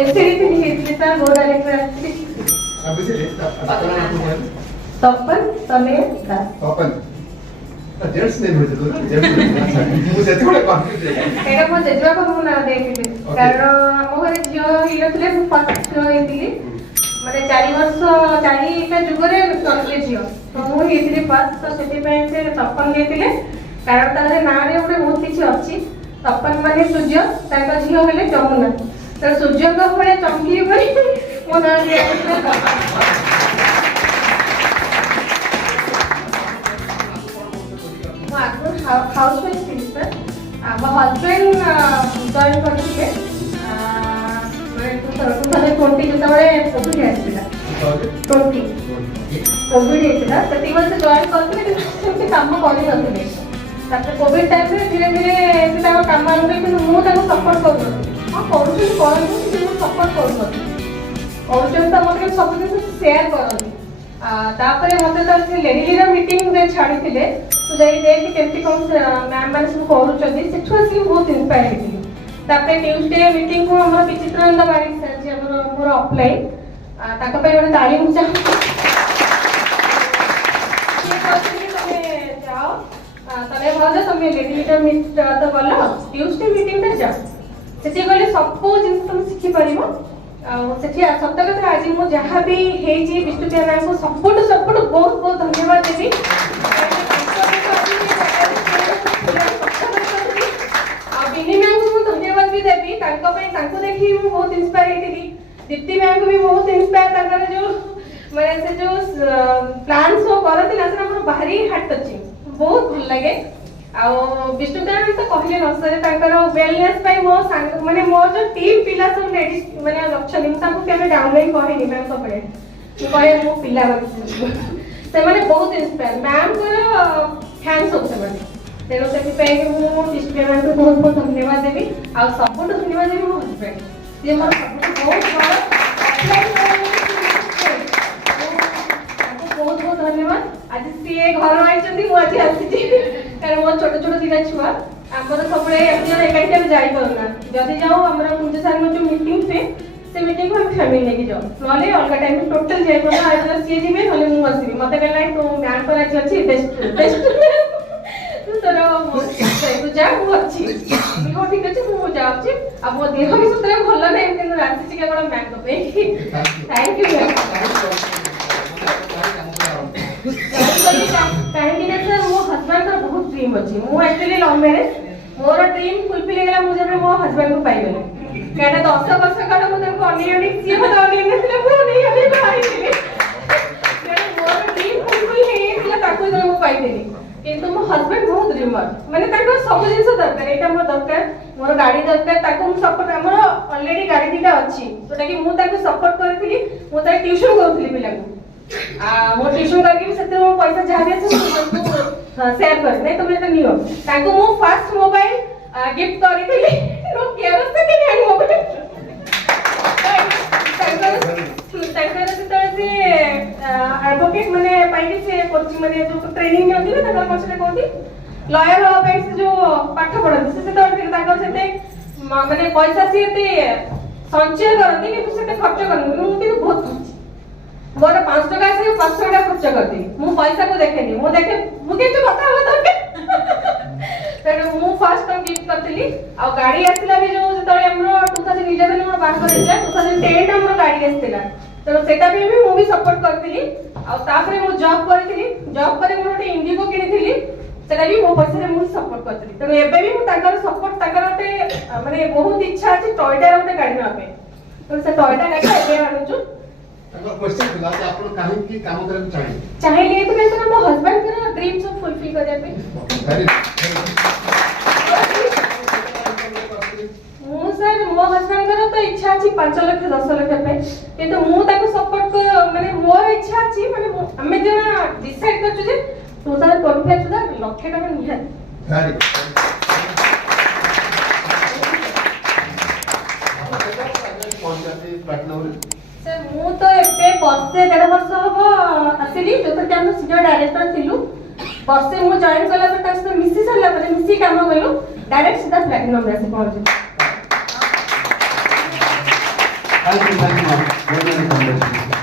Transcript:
SDC लिखितली sir गो director आसी अभी से तपन तमे दास तपन जेंट्स नेम होते तो जेंट्स मुझे थोड़ा कन्फ्यूज है एटा मो जेजवा को मु ना देखिले कारण हम घरे जियो हिरो थले मु फर्स्ट हेतिली माने 4 वर्ष 4 का जुगरे करले जियो तो मु हेतिली फर्स्ट तो सेति पे से तपन हेतिले कारण तारे ना रे ओटे बहुत किछि अछि तपन माने सूर्य ताका जियो हेले जमुना तो सूर्य को भले चमकी पड़ी मो ना हाउस वाइफ थी सर मो हस्बैंड जॉइन करथिले माने 2020 जेतबे कोविड आसीला 20 कोविड हेतिला सेति वर्ष जॉइन करथिले कि काम करि नथिले तापर कोविड टाइम रे धीरे धीरे से ताको काम आरंभ कि मु ताको सपोर्ट करथि हां करूछि करथि कि मु सपोर्ट करथि और जब तक मते सब कुछ शेयर करथि तापर मते तो से लेडी लीडर मीटिंग रे छाडी थिले तो जाई देखि केमति कोन मैम माने सब करू चदी सेठो से बहुत इंस्पायर हेतिली तापर ट्यूसडे मीटिंग को हमर विचित्रानंद बारिक सर जी हमर मोर ऑफलाइन ताका पे ଗୋଟେ ताली मुचा ये कहते तमे जाओ तमे भाज तमे लेडी लीडर मीट तो गलो ट्यूसडे मीटिंग रे जा सेठी गले सब को जिंस तुम सिखि परिबो सेठी सत्य कथा आज मु जहा भी हे जी विष्णुप्रिया मैम को सपोर्ट बहुत बहुत धन्यवाद देबी बिनी मैम को धन्यवाद भी देबी तांको देखि मु बहुत इंस्पायर हेतिली दीप्ति मैम को भी बहुत इंस्पायर ताकर जो माने से जो प्लान सो करथिला से हमर बाहरी हाट टचिंग बहुत भल लागे आ विष्णुप्रिया मैम तो कहले न सर ताकर वेलनेस पाई मो माने मो जो टीम पिला सब लेडीज माने लक्ष्य निम ताको केमे डाउनलाइन कहनी मैम सबले कहे मो पिला से माने बहुत इंस्पायर मैम को थैंक्स हो से माने तेरो से पे मु विष्णुप्रिया मैम को बहुत बहुत धन्यवाद देबी आ सपोर्ट धन्यवाद देबी मो हस्बैंड जे मोर सपोर्ट बहुत बड़ा बहुत बहुत धन्यवाद आज सी घर आइचंदी मु आज आसी कारण मोर छोट छोट दिना छुआ हमर सबले अपन एकाठी हम जाई परना जदी जाओ हमरा मुझे सार में जो मीटिंग से मीटिंग को हम फैमिली लेके जाओ नले अलग टाइम में टोटल जाई परना आज सी जीबे नले मु आसीबी मते कहला तो मैम पर आज अछि बेस्ट तू तोरा तू जा मु अछि हो ठीक अछि मु जाउछि अब मो देह भी सुतरे भल नै किन राति के बड़ा मैम को पे थैंक यू कहीं सर मो हस्बैंड का बहुत ड्रीम अछि मो एक्चुअली लव मैरिज मोर ड्रीम फुलफिल गेला मुझे मो हस्बैंड को पाई गेले कहना 10 वर्ष काल मो तनको अनियणी सी बता अनियणी से मो नहीं अभी भाई दिले मोर ड्रीम फुलफिल हे तिला ताको जब मो पाई देली किंतु मो हस्बैंड बहुत ड्रीमर माने ताको सब जिंस दरकार एटा मोर दरकार मोर गाड़ी दरकार ताको मु सपोर्ट हमर ऑलरेडी गाड़ी दिटा अछि जोटा कि मु ताको सपोर्ट करथिली मु ताई ट्यूशन करथिली पिला को मो ट्यूशन करके भी सते मो पैसा जा दे शेयर कर नहीं तो मैं तो नियो ताको मो फर्स्ट मोबाइल गिफ्ट करथिली नोकिया रो सेकंड हैंड मोबाइल ताकर से एडवोकेट माने पाइके से कोचिंग माने जो ट्रेनिंग में होती ना ताकर कोचिंग कोती लॉयर हो पे से जो पाठ पढନ୍ତି से तो ताकर सेते माने पैसा से संचय करती कि से खर्च करनी मु कि बहुत खर्च मोर 5 टका से 500 टका खर्च करती मु पैसा को देखेनी मु देखे मु के बता हो तो मु फर्स्ट टाइम गिफ्ट करथिली आ गाड़ी आसिला भी जो जतले हमरो 2011 में बात करैला 2010 हमरो गाड़ी आसिला तो सेटा भी मु भी सपोर्ट करथिली आ तापरे मु जॉब करथिली जॉब करे मु ओटे इंडिगो किनिथिली सेटा भी मो पैसा रे मु सपोर्ट करथिली तो एबे भी मु ताकर सपोर्ट ताकर ओटे माने बहुत इच्छा अछि टॉयटा ओटे गाड़ी न पे तो से टॉयटा गाड़ी एबे आनुछु ताको क्वेश्चन दिला कि आपण काहे की काम करे चाहिए चाहिए तो मैं मो हस्बैंड के ड्रीम सब फुलफिल करे पे मु सर मो हस्बैंड कर तो इच्छा अछि 5 लाख 10 लाख पे किंतु मु ताको सपोर्ट माने मोर इच्छा अछि माने हमें जना डिसाइड करछु जे 2025 सुधा लाख टका निहात गाड़ी सर मु तो एबे वर्षे 1.5 वर्ष हो आसिली जो तो हम सीनियर डायरेक्टर थिलु वर्षे मु जॉइन कला पर तास मिसी सरला पर मिसी काम गलो डायरेक्ट सीधा प्लैटिनम रे से पहुंच Thank you, ma'am. Very, very congratulations.